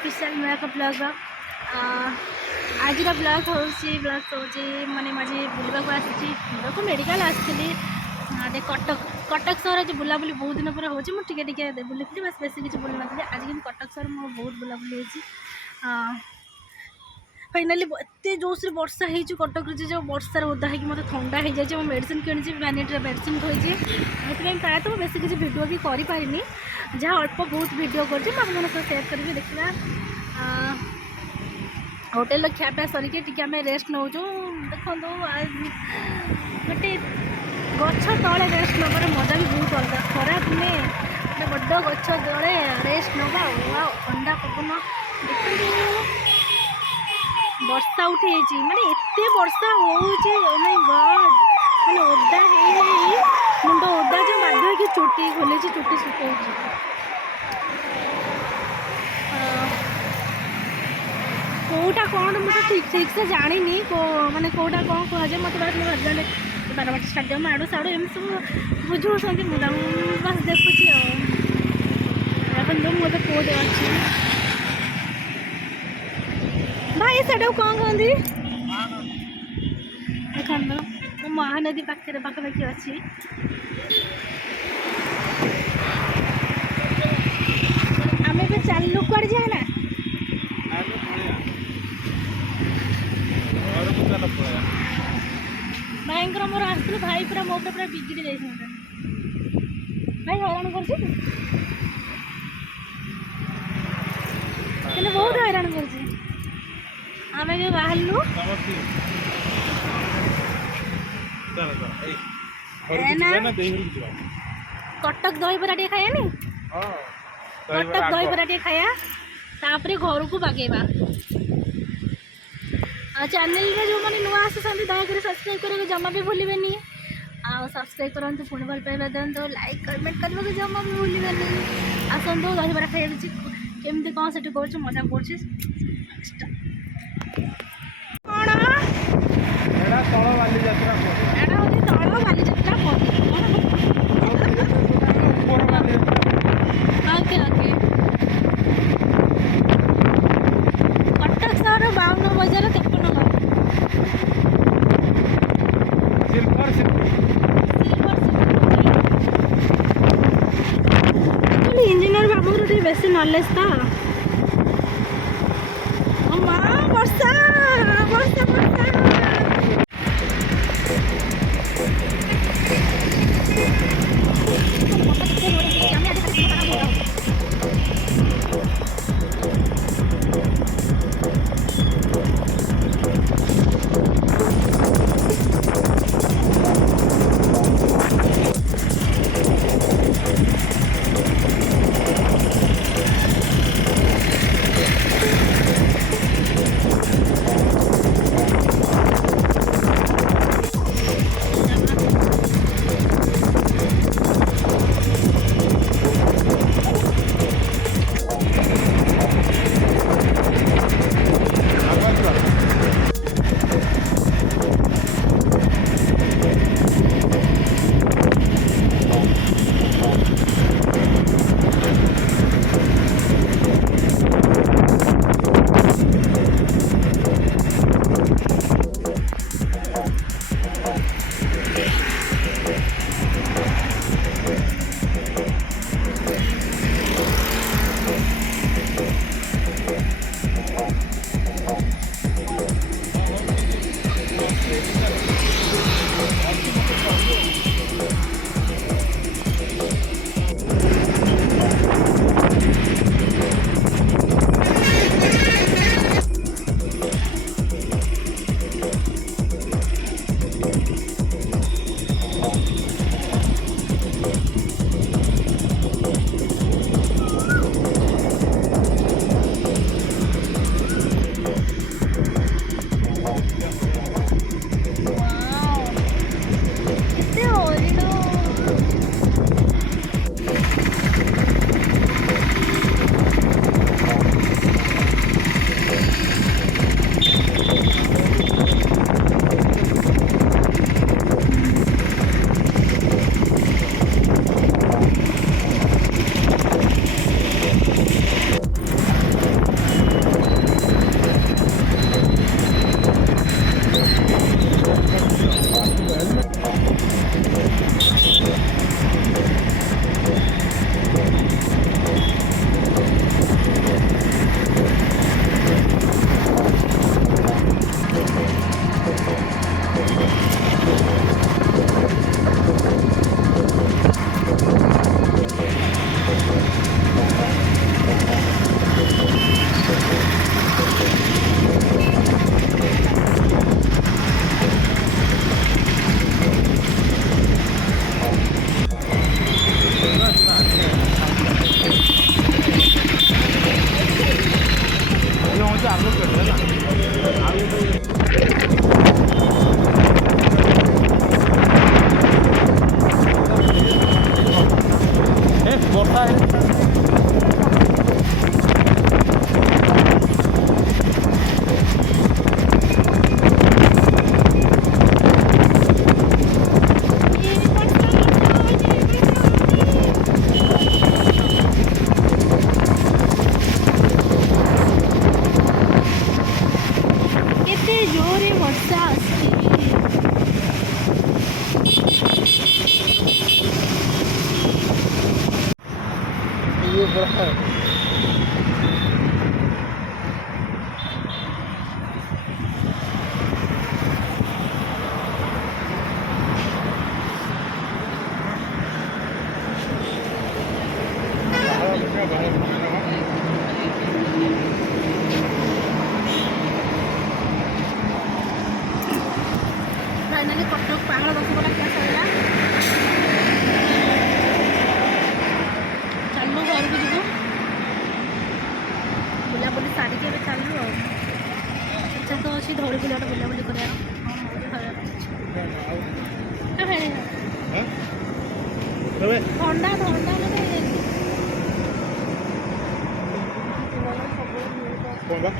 official नुआ एक blog आज ब्लॉग हो माने मजे बुलवा को आसी मेडिकल आसती कटक कटक सहर जो बुलाबुली बहुत दिन पर हो बुली बस बेसी किसी बुल नी आज कि कटक सहर मोर बहुत बुलाबुली फाइनाली एत जोश वर्षा हो कटक जो वर्षार ओदा हो मतलब ठंडा हो जाए मेडिसिन कि वैनिटी मेडिसिन खोजी ये प्रायतः बेस किसी भिडियो भी करें जहाँ अल्प बहुत भिडियो कर सेयार करी देखा होटेल ଖିଆପିଆ सरिके टी आम रेस्ट नौ देखो गोटे गछ तले रेस्ट नबार मजा भी बहुत अलग खरा दिने गोटे बड़ गछ तले रेस्ट नवा ठंडा पवन देखो वर्षा उठे माने एते वर्षा होउचे ओ माय गॉड माने ओदा मुंड ओदा जो बाध्य कि चुटी खोले चुटी सुखौची कोटा कौन मुझे ठीक से जानी माने कोटा कौन कहुए मत बात मोर हजबैंड बारवाटी स्टाडियम आड़ू साड़ू एम सब बुझाऊँ मुझे बस देखुची मुझे कोटे अच्छी भाई से कौन कहती देखो महानदी पाखे पाखापाखि अच्छी आम ए चलू कड़े जाए ना भाईंकर मोर आसते भाई पूरा मो पूरा बिगिड़ी जाए भाई हैरान कर बहुत हैरान कर आम भी बाहरलु कटक दहीबरा टे खाया नी कटक दहीबरा टे खाया तापर घर को बागेबा चैनल रे जो मैंने नुआ आसुँच दयाक सब्सक्राइब करने जमा भी भूलें सब्सक्राइब करूँ पुणी भल पाइबा दिखाँ लाइक कमेंट करने को जमा भी भूलें आसतु दहीबरा खाई केमती कौन से कर मजा कर कटक सहर 52 बजार 53 इंजीनियर बाबू बेस नॉलेज था वर्षा वर्षा फाइनाली कटक पागल दशहरा क्या सरिला चलू घर को जीव बुलाबुली सारिक चलू इच्छा तो अच्छी धौली बुला बुलाबुली कर थंडा थंडा कौन बा